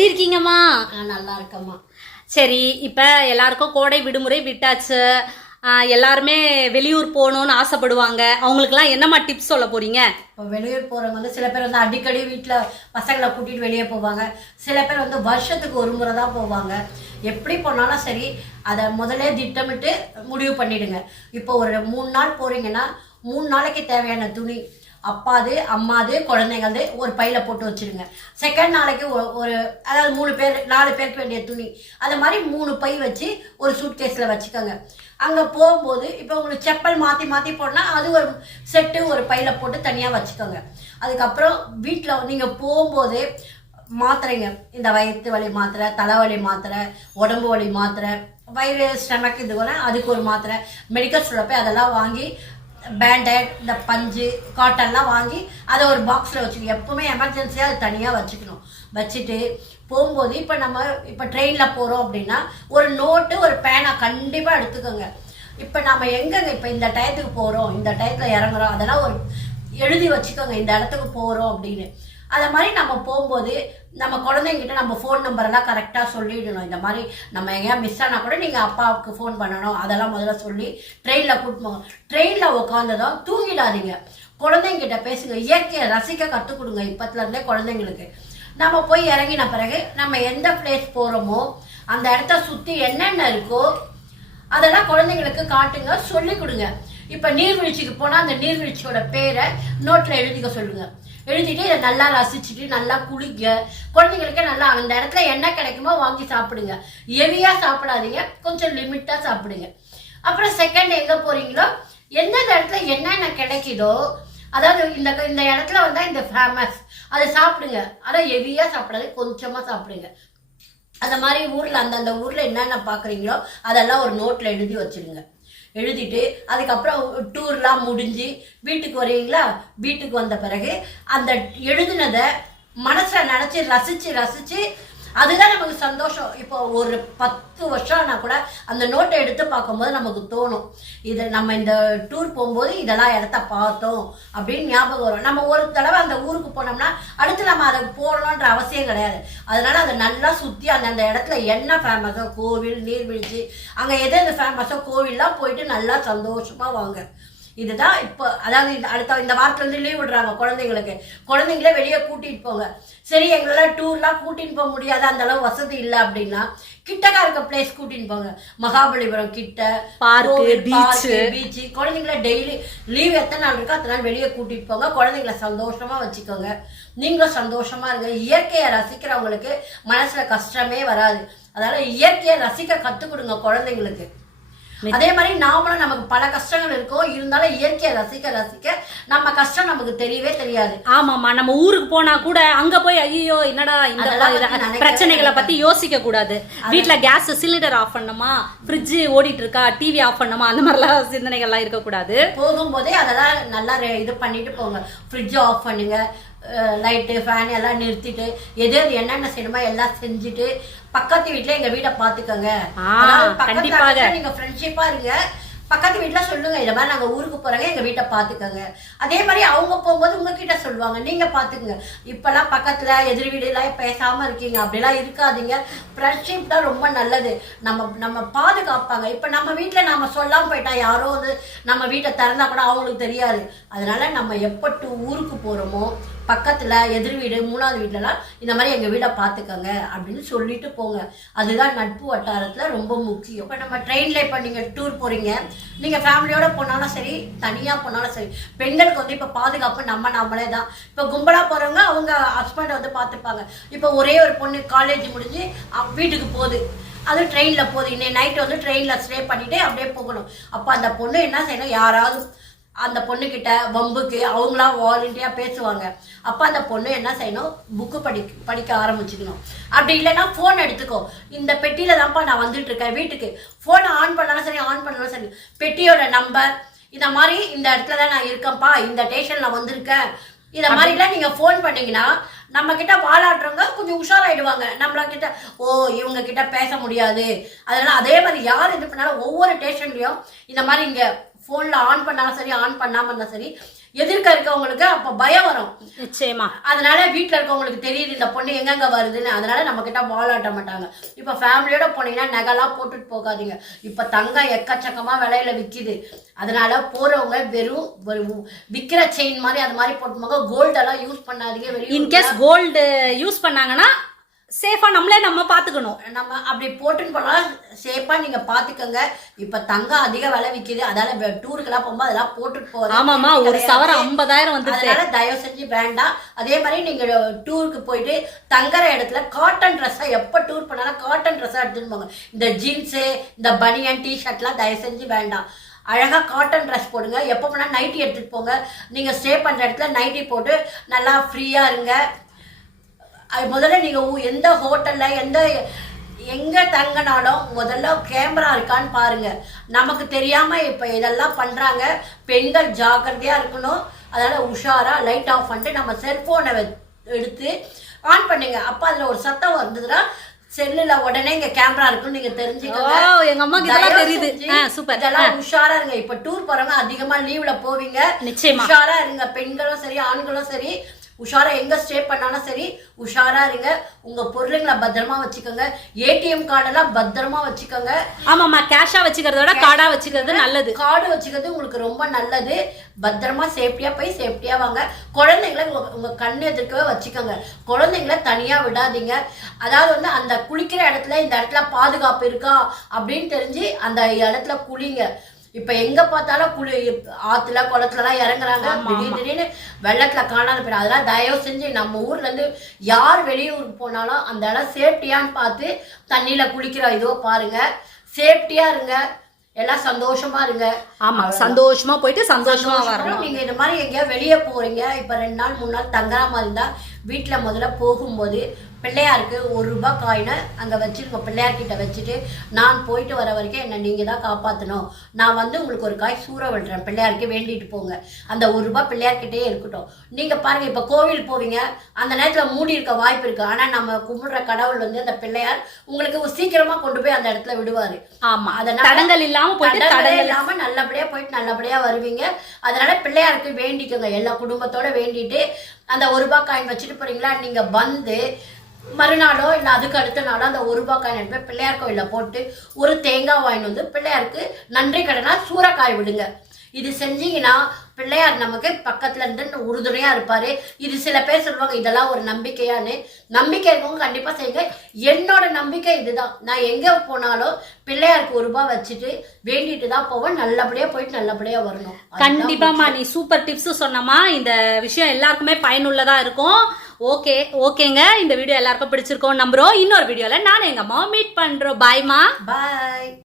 எப்படி இருக்கீங்கம்மா? நல்லா இருக்கேம்மா. சரி இப்போ எல்லாருக்கும் கோடை விடுமுறை விட்டாச்சு. எல்லாருமே வெளியூர் போகணும்னு ஆசைப்படுவாங்க. அவங்களுக்குலாம் என்னம்மா டிப்ஸ் சொல்ல போறீங்க? இப்போ வெளியூர் போகிறவங்க வந்து சில பேர் வந்து அடிக்கடி வீட்டில் பசங்களை கூட்டிகிட்டு வெளியே போவாங்க. சில பேர் வந்து வருஷத்துக்கு ஒரு முறை தான் போவாங்க. எப்படி போனாலும் சரி அதை முதல்ல திட்டமிட்டு முடிவு பண்ணிடுங்க. இப்போ ஒரு மூணு நாள் போகிறீங்கன்னா மூணு நாளைக்கு தேவையான துணி அப்பாது அம்மாது குழந்தைங்களது ஒரு பையில போட்டு வச்சிருங்க. செகண்ட் நாளைக்கு ஒ- ஒரு அதாவது மூணு பேர் நாலு பேருக்கு வேண்டிய துணி. அது மாதிரி மூணு பை வச்சு ஒரு சூட் கேஸில் வச்சுக்கோங்க. அங்கே போகும்போது இப்போ உங்களுக்கு செப்பல் மாற்றி மாற்றி போடனா அது ஒரு செட்டு ஒரு பையில போட்டு தனியாக வச்சுக்கோங்க. அதுக்கப்புறம் வீட்டில் நீங்கள் போகும்போது மாத்திரைங்க. இந்த வயிற்று வலி மாத்திரை தலைவலி மாத்திரை உடம்பு வலி மாத்திரை வயிறு ஸ்டமக் இது கூட அதுக்கு ஒரு மாத்திரை மெடிக்கல் ஸ்டோரில் போய் அதெல்லாம் வாங்கி பேண்டட் இந்த பஞ்சு காட்டன்லாம் வாங்கி அதை ஒரு பாக்ஸில் வச்சுக்கணும். எப்போவுமே எமர்ஜென்சியாக அது தனியாக வச்சுக்கணும். வச்சுட்டு போகும்போது இப்போ நம்ம இப்போ ட்ரெயினில் போகிறோம் அப்படின்னா ஒரு நோட்டு ஒரு பேனா கண்டிப்பாக எடுத்துக்கோங்க. இப்போ நம்ம எங்கங்க இப்போ இந்த டயத்துக்கு போகிறோம் இந்த டயத்தில் இறங்குறோம் அதெல்லாம் ஒரு எழுதி வச்சுக்கோங்க இந்த இடத்துக்கு போகிறோம் அப்படின்னு. அதை மாதிரி நம்ம போகும்போது நம்ம குழந்தைங்கிட்ட நம்ம ஃபோன் நம்பரெல்லாம் கரெக்டாக சொல்லிடணும். இந்த மாதிரி நம்ம எங்கேயா மிஸ் ஆனால் கூட நீங்கள் அப்பாவுக்கு ஃபோன் பண்ணணும். அதெல்லாம் முதல்ல சொல்லி ட்ரெயினில் கூட்டு ட்ரெயினில் உட்காந்ததும் தூங்கிடாதீங்க. குழந்தைங்கிட்ட பேசுங்க. இயற்கையை ரசிக்க கற்றுக் கொடுங்க இப்பத்துலேருந்தே குழந்தைங்களுக்கு. நம்ம போய் இறங்கின பிறகு நம்ம எந்த பிளேஸ் போகிறோமோ அந்த இடத்த சுற்றி என்னென்ன இருக்கோ அதெல்லாம் குழந்தைங்களுக்கு காட்டுங்க சொல்லி கொடுங்க. இப்போ நீர்வீழ்ச்சிக்கு போனால் அந்த நீர்வீழ்ச்சியோட பேரை நோட்டில் எழுதிக்க சொல்லுங்கள் எழுதிட்டு இதை நல்லா ரசிச்சுட்டு நல்லா குளிங்க. குழந்தைங்களுக்கு நல்லா அந்த இடத்துல என்ன கிடைக்குமோ வாங்கி சாப்பிடுங்க. ஹெவியாக சாப்பிடாதீங்க. கொஞ்சம் லிமிட்டாக சாப்பிடுங்க. அப்புறம் செகண்ட் எங்கே போறீங்களோ எந்தெந்த இடத்துல என்னென்ன கிடைக்குதோ அதாவது இந்த இந்த இடத்துல வந்தால் இந்த ஃபேமஸ் அதை சாப்பிடுங்க. ஆனால் ஹெவியாக சாப்பிடாது கொஞ்சமாக சாப்பிடுங்க. அந்த மாதிரி ஊரில் அந்தந்த ஊரில் என்னென்ன பார்க்குறீங்களோ அதெல்லாம் ஒரு நோட்டில் எழுதி வச்சிருங்க. எழுதிட்டு அதுக்கப்புறம் டூர்லாம் முடிஞ்சு வீட்டுக்கு வரீங்களா? வீட்டுக்கு வந்த பிறகு அந்த எழுதினதை மனசில் நினச்சி ரசித்து ரசித்து அதுதான் நமக்கு சந்தோஷம். இப்போ ஒரு பத்து வருஷம் ஆனா கூட அந்த நோட்டை எடுத்து பார்க்கும்போது நமக்கு தோணும். இது நம்ம இந்த டூர் போகும்போது இதெல்லாம் இடத்த பார்த்தோம் அப்படின்னு ஞாபகம் வரும். நம்ம ஒரு தடவை அந்த ஊருக்கு போனோம்னா அடுத்து நம்ம அதை போடணுன்ற அவசியம் கிடையாது. அதனால அதை நல்லா சுற்றி அந்தந்த இடத்துல என்ன ஃபேமஸோ கோவில் நீர்வீழ்ச்சி அங்கே எது எது ஃபேமஸோ கோவில்லாம் போயிட்டு நல்லா சந்தோஷமாக வாங்க. இதுதான் இப்போ அதாவது இந்த அடுத்த இந்த வாரத்துல இருந்து லீவ் விடுறாங்க குழந்தைங்களுக்கு. குழந்தைங்கள வெளியே கூட்டிட்டு போங்க. சரி எங்களால் டூர்லாம் கூட்டின்னு போக முடியாது அந்த அளவு வசதி இல்லை அப்படின்னா கிட்டக்கா இருக்க பிளேஸ் கூட்டின்னு போங்க. மகாபலிபுரம் கிட்ட Park, கோவில், beach. park, பீச் குழந்தைங்கள டெய்லி லீவ் எத்தனை நாள் இருக்கோ அத்தனை நாள் வெளியே கூட்டிட்டு போங்க. குழந்தைங்கள சந்தோஷமா வச்சுக்கோங்க. நீங்களும் சந்தோஷமா இருங்க. இயற்கையை ரசிக்கிறவங்களுக்கு மனசுல கஷ்டமே வராது. அதனால இயற்கையை ரசிக்க கத்துக் கொடுங்க குழந்தைங்களுக்கு. அதே மாதிரி நாமளும் நமக்கு பல கஷ்டங்கள் இருக்கும் இருந்தாலும் இயற்கையை ரசிக்க ரசிக்க நம்ம கஷ்டம் நமக்கு தெரியவே தெரியாது. ஆமாம்மா நம்ம ஊருக்கு போனா கூட அங்க போய் ஐயோ என்னடா இந்த பிரச்சனைகளை பத்தி யோசிக்க கூடாது. வீட்ல கேஸ் சிலிண்டர் ஆஃப் பண்ணணுமா? ஃப்ரிட்ஜ் ஓடிட்டு இருக்கா? டிவி ஆஃப் பண்ணணுமா? அந்த மாதிரிலாம் சிந்தனைகள்லாம் இருக்கக்கூடாது. போகும்போதே அதெல்லாம் நல்லா இது பண்ணிட்டு போங்க. ஃப்ரிட்ஜை ஆஃப் பண்ணுங்க. லைட்டு ஃபேன் எல்லாம் நிறுத்திட்டு எது எது என்னென்ன செய்யணுமோ எல்லாம் செஞ்சுட்டு பக்கத்து வீட்ல எங்க வீடை பாத்துக்கோங்க. ஆ, அதாவது பக்கத்துல கண்டிப்பாக. அக்கத்துல நீங்க ஃப்ரெண்ட்ஷிப்பா இருங்க. பக்கத்து வீட்ல சொல்லுங்க இந்த மாதிரி நாங்க ஊருக்கு போறோங்க எங்க வீட்டை பாத்துக்கோங்க. அதே மாதிரி அவங்க போகும்போது உங்ககிட்ட சொல்லுவாங்க நீங்க பாத்துக்கோங்க. இப்பெல்லாம் பக்கத்துல எதிர் வீடுலாம் பேசாம இருக்கீங்க. அப்படிலாம் இருக்காதீங்க. ஃப்ரெண்ட்ஷிப் தான் ரொம்ப நல்லது. நம்ம நம்ம பாதுகாப்பாங்க. இப்ப நம்ம வீட்ல நாம சொல்லாம போயிட்டா யாரோ வந்து நம்ம வீட்டை திறந்தா கூட அவங்களுக்கு தெரியாது. அதனால நம்ம எப்ப to ஊருக்கு போறோமோ பக்கத்தில் எதிர் வீடு மூணாவது வீட்லலாம் இந்த மாதிரி எங்கள் வீடை பார்த்துக்கோங்க அப்படின்னு சொல்லிட்டு போங்க. அதுதான் நட்பு வட்டாரத்தில் ரொம்ப முக்கியம். இப்போ நம்ம ட்ரெயினில் இப்போ நீங்கள் டூர் போகிறீங்க நீங்கள் ஃபேமிலியோடு போனாலும் சரி தனியாக போனாலும் சரி பெண்களுக்கு வந்து இப்போ பாதுகாப்பு நம்ம நம்மளே தான். இப்போ கும்பலாக போகிறவங்க அவங்க ஹஸ்பண்டை வந்து பார்த்துப்பாங்க இப்போ ஒரே ஒரு பொண்ணு காலேஜ் முடிஞ்சு வீட்டுக்கு போகுது. அது ட்ரெயினில் போகுது. இன்னைக்கு நைட் வந்து ட்ரெயினில் ஸ்டே பண்ணிவிட்டு அப்படியே போகணும். அப்போ அந்த பொண்ணு என்ன செய்யணும்? யாராவது அந்த பொண்ணுக்கிட்ட வம்புக்கு அவங்களா வாலண்டியாக பேசுவாங்க. அப்போ அந்த பொண்ணு என்ன செய்யணும்? புக்கு படி படிக்க ஆரம்பிச்சுக்கணும் அப்படி இல்லைன்னா ஃபோன் எடுத்துக்கோ. இந்த பெட்டியில தான்ப்பா நான் வந்துட்டு இருக்கேன் வீட்டுக்கு. ஃபோனை ஆன் பண்ணாலும் சரி ஆன் பண்ணாலும் சரி. பெட்டியோட நம்பர் இந்த மாதிரி இந்த இடத்துல தான் நான் இருக்கேன்ப்பா. இந்த ஸ்டேஷனில் வந்திருக்கேன். இத மாதிரிலாம் நீங்க ஃபோன் பண்ணீங்கன்னா நம்ம கிட்ட வாலாடுறவங்க கொஞ்சம் உஷாராயிடுவாங்க. நம்மள கிட்ட ஓ இவங்க கிட்ட பேச முடியாது. அதனால அதே மாதிரி யார் இது பண்ணாலும் ஒவ்வொரு ஸ்டேஷன்லயும் இந்த மாதிரி இங்க ஃபோன்ல ஆன் பண்ணாலும் சரி ஆன் பண்ணாம இருந்தாலும் சரி எதிர்க்க இருக்கவங்களுக்கு அப்ப பயம் வரும். நிச்சயமா. அதனால வீட்ல இருக்கவங்களுக்கு தெரியுது இந்த பொண்ணு எங்கெங்க வருதுன்னு. அதனால நம்ம கிட்ட வாலாட்ட மாட்டாங்க. இப்ப ஃபேமிலியோட போனீங்கன்னா நகைலாம் போட்டுட்டு போகாதீங்க. இப்ப தங்கம் எக்கச்சக்கமா விலையில விக்குது. அதனால போறவங்க வெறும் வெறும் விக்கிற செயின் மாதிரி அது மாதிரி போட்டு போங்க கோல்டெல்லாம் யூஸ் பண்ணாதீங்க. இன்கேஸ் கோல்டு யூஸ் பண்ணாங்கன்னா சேஃபா நம்மளே நம்ம பாத்துக்கணும். நம்ம அப்படி போட்டுன்னு போனால் சேஃபா நீங்க பாத்துக்கோங்க. இப்ப தங்கம் அதிக விலை விக்குது. அதனால டூருக்கெல்லாம் போகும்போது அதெல்லாம் போட்டுட்டு போறது ஆமாமா ஒரு சவரம் ஐம்பதாயிரம் வந்துட்டு அதனால தயவு செஞ்சு வேண்டாம். அதே மாதிரி நீங்க டூருக்கு போயிட்டு தங்குற இடத்துல காட்டன் ட்ரெஸ்ஸா எப்ப டூர் பண்ணாலும் காட்டன் ட்ரெஸ்ஸா எடுத்துட்டு போங்க. இந்த ஜீன்ஸு இந்த பனியன் டிஷர்ட்லாம் தயவு செஞ்சு வேண்டாம். அழகா காட்டன் ட்ரெஸ் போடுங்க. எப்போ போனால் நைட்டி எடுத்துட்டு போங்க. நீங்க ஸ்டே பண்ற இடத்துல நைட்டி போட்டு நல்லா ஃப்ரீயா இருங்க. அது முதல்ல நீங்க ஊ- எந்த ஹோட்டல்ல எந்த எங்க தங்கினாலும் முதல்ல கேமரா இருக்கான்னு பாருங்க. நமக்கு தெரியாம இப்ப இதெல்லாம் பண்றாங்க. பெண்கள் ஜாக்கிரதையா இருக்கணும். அதனால உஷாரா லைட் ஆஃப் பண்ணிட்டு நம்ம செல்போனை எடுத்து ஆன் பண்ணுங்க. அப்ப அதுல ஒரு சத்தம் வந்ததுன்னா செல்லுல உடனே இங்க கேமரா இருக்குன்னு நீங்க தெரிஞ்சுக்கோங்க. எங்க அம்மாக்கு இதெல்லாம் தெரியுது. சூப்பர். இதெல்லாம் உஷாரா இருங்க. இப்ப டூர் போறவங்க அதிகமா லீவ்ல போவீங்க. நிச்சயமா. உஷாரா இருங்க. பெண்களும் சரி ஆண்களும் சரி. உஷாரா எங்க ஸ்டே பண்ணாலும் சரி உஷாரா இருங்க. உங்க பொருளுங்களை பத்திரமா வச்சுக்கோங்க. ஏடிஎம் கார்டெல்லாம் பத்திரமா வச்சுக்கோங்க. ஆமாமா கேஷா வச்சுக்கிறத விட கார்டா வச்சுக்கிறது நல்லது. கார்டு வச்சுக்கிறது உங்களுக்கு ரொம்ப நல்லது. பத்திரமா சேஃப்டியா போய் சேஃப்டியா வாங்க. குழந்தைங்களை உங்க- உங்க கண் எதிர்க்கவே வச்சுக்கோங்க. குழந்தைங்கள தனியா விடாதீங்க. அதாவது வந்து அந்த குளிக்கிற இடத்துல இந்த இடத்துல பாதுகாப்பு இருக்கா அப்படின்னு தெரிஞ்சு அந்த இடத்துல குளிங்க. இப்ப எங்க பார்த்தாலும் குளி ஆத்துல குளத்துல எல்லாம் இறங்குறாங்க திடீர் திடீர்னு வெள்ளத்துல காணாத போயிடும் அதெல்லாம் தயவு செஞ்சு நம்ம ஊர்ல இருந்து யார் வெளியூருக்கு போனாலும் அந்த இடம் சேஃப்டியான்னு பார்த்து தண்ணியில குளிக்கிற இதோ பாருங்க. சேஃப்டியா இருங்க. எல்லாம் சந்தோஷமா இருங்க. ஆமா சந்தோஷமா போயிட்டு சந்தோஷமா வரணும் நீங்க இந்த மாதிரி எங்கேயா வெளியே போறீங்க இப்ப ரெண்டு நாள் மூணு நாள் தங்குற மாதிரி இருந்தா வீட்டுல முதல்ல போகும்போது பிள்ளையாருக்கு ஒரு ரூபாய் காயினை அங்க வச்சிருங்க பிள்ளையார் கிட்ட வச்சுட்டு நான் போயிட்டு வர வரைக்கும் என்ன நீங்க தான் காப்பாத்தணும். நான் வந்து உங்களுக்கு ஒரு காய் சூற விடுறேன். பிள்ளையாருக்கு வேண்டிட்டு போங்க. அந்த ஒரு ரூபாய் பிள்ளையார்கிட்டயே இருக்கட்டும். நீங்க பாருங்க இப்ப கோவில் போவீங்க. அந்த நேரத்துல மூடி இருக்க வாய்ப்பு இருக்கு. ஆனா நம்ம கும்பிடுற கடவுள் வந்து அந்த பிள்ளையார் உங்களுக்கு சீக்கிரமா கொண்டு போய் அந்த இடத்துல விடுவாரு. ஆமா. அதனால தடங்கள் இல்லாம போயிட்டு தடங்களே தடங்கள் இல்லாம நல்லபடியா போயிட்டு நல்லபடியா வருவீங்க. அதனால பிள்ளையாருக்கு வேண்டிக்கோங்க. எல்லா குடும்பத்தோட வேண்டிட்டு அந்த ஒரு ரூபாய் காயின் வச்சுட்டு போறீங்களா? நீங்க வந்து மறுநாளோ இல்ல அதுக்கு அடுத்த நாளோ அந்த ஒரு ரூபாய் காயின் போய் பிள்ளையார் கோயில போட்டு ஒரு தேங்காய் வாங்கிட்டு வந்து பிள்ளையாருக்கு நன்றி கடனா சூறக்காய் விடுங்க. இது செஞ்சீங்கன்னா பிள்ளையார் நமக்கு பக்கத்துல இருந்து உறுதுணையா இருப்பாரு. இது சில பேர் சொல்லுவாங்க இதெல்லாம் ஒரு நம்பிக்கையான்னு. நம்பிக்கை இருக்கவங்க கண்டிப்பா செய்யுங்க. என்னோட நம்பிக்கை இதுதான். நான் எங்க போனாலும் பிள்ளையாருக்கு ஒரு ரூபாய் வச்சுட்டு வேண்டிட்டு தான் போவேன். நல்லபடியா போயிட்டு நல்லபடியா வரணும். கண்டிப்பாமா நீ சூப்பர் டிப்ஸ் சொன்னமா இந்த விஷயம் எல்லாருக்குமே பயனுள்ளதா இருக்கும். ஓகே ஓகேங்க. இந்த வீடியோ எல்லாருக்கும் பிடிச்சிருக்கோம் நம்புறோம். இன்னொரு வீடியோல நான் எங்க அம்மாவை மீட் பண்றோம். பாய்மா பாய்